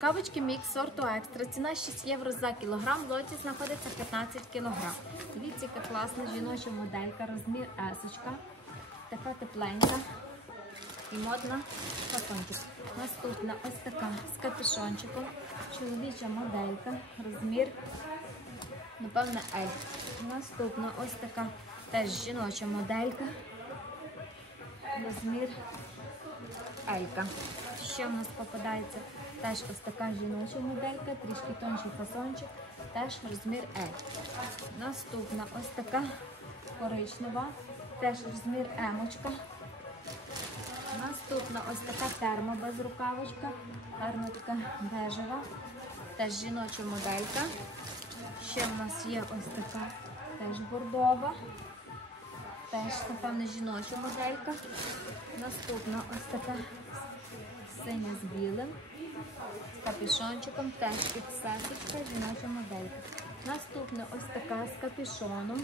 Кавочки мікс сорту екстра. Ціна 6 євро за кілограм. Лоті знаходиться 15 кілограм. Дивіться, яка класна жіноча моделька, розмір есочка. Така тепленька і модна фасончик. Наступна ось така з капюшончиком. Чоловіча моделька, розмір, напевно, L. Наступна ось така теж жіноча моделька. Розмір Елька. Ще в нас попадається теж ось така жіноча моделька, трішки тонший фасончик, теж розмір L. Наступна ось така коричнева, теж розмір Емочка. Наступна ось така термо без рукавочка, гарна така бежева, теж жіноча моделька. Ще в нас є ось така теж бордова. Теж, напевно, жіноча моделька. Наступна ось така синя з білим, капюшончиком, теж підсесочка, жіноча моделька. Наступна ось така з капюшоном,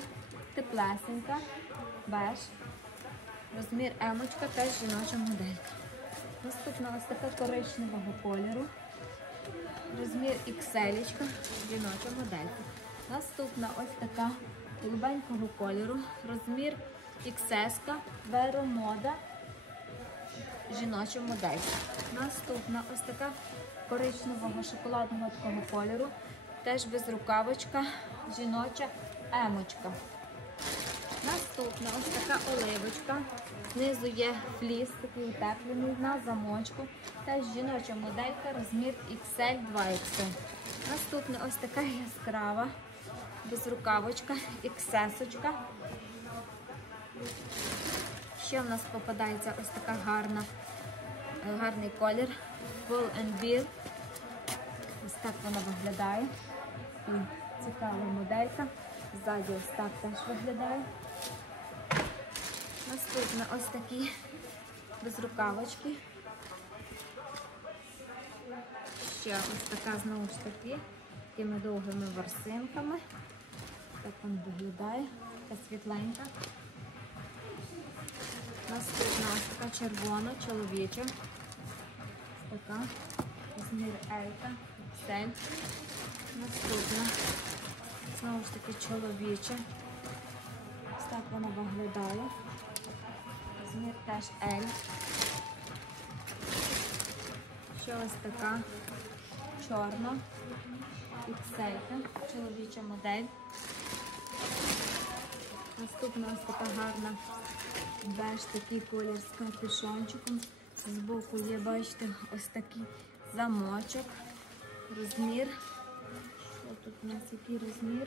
теплесенька, беж. Розмір емочка, теж жіноча моделька. Наступна ось така коричневого кольору. Розмір XL, жіноча моделька. Наступна ось така голубенького кольору. Розмір XS, Веромода, жіноча моделька. Наступна ось така коричневого шоколадного такого кольору. Теж без рукавочка, жіноча емочка. Наступна ось така оливочка. Знизу є фліс, такий утеплений на замочку. Теж жіноча моделька, розмір XL 2XL. Наступна ось така яскрава, безрукавочка, XS. Ще в нас попадається ось така гарна, е, гарний колір. Full and Bill. Ось так вона виглядає. І цікава моделька. Ззаді ось так теж виглядає. Наступна ось такі безрукавочки. Ще ось така знову ж таки, такими довгими ворсинками. Так вона виглядає, така світленька. Наступна ось така червона, чоловіча. Така. Розмір Елька, Сель. Наступна. Знову ж таки чоловіча. Ось так вона виглядає. Розмір теж L. Ще ось така чорна. Ікселька, чоловіча модель. Наступна ось така гарна беж такий колір з капюшончиком. Збоку є, бачите, ось такий замочок. Розмір. Що тут у нас який розмір?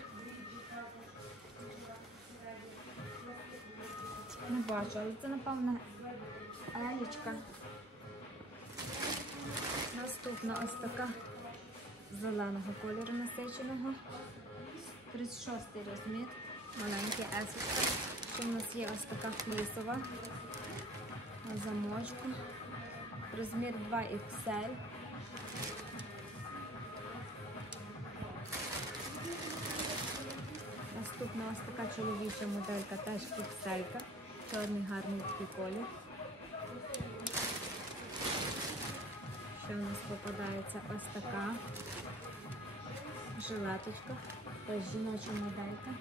Не бачу, але це, напевно, елічка. Наступна ось така зеленого кольору насиченого. 36 розмір, маленький есочка. Ще в нас є ось така флісова на. Розмір 2XL. Наступна ось така чоловіча моделька, теж XL. Чорний гарний такий колір. Ще в нас попадається ось така жилеточка, теж жіноча моделька.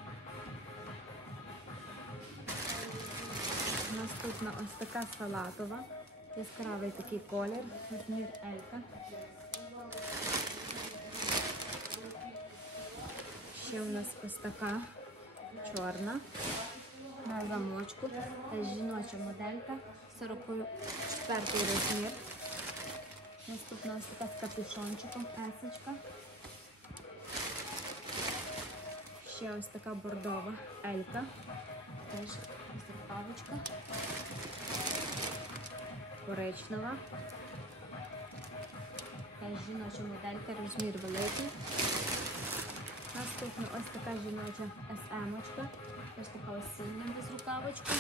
Наступна ось така салатова, яскравий такий колір, розмір Елька. Ще у нас ось така чорна на замочку. Жіноча моделька, 44 розмір. Наступна ось така з капюшончиком, есочка. Ще ось така бордова елька. Теж рукавочка. Коричнева. Теж жіноча моделька, розмір великий. Наступна ось така жіноча СМ-очка. Ось така осіння безрукавочка.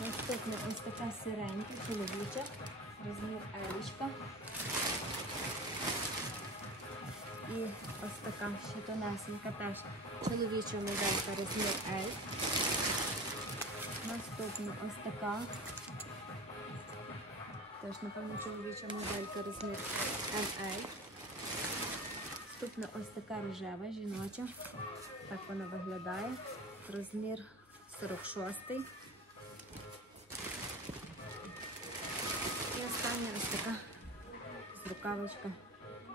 Наступна ось така сиренька, чоловіча, розмір елічка. І ось така ще тонесенька теж чоловіча моделька, розмір L. Наступна ось така Теж, напевно, чоловіча моделька розмір ML. Наступна ось така рожева жіноча. Так вона виглядає. Розмір 46. І остання ось така з рукавичка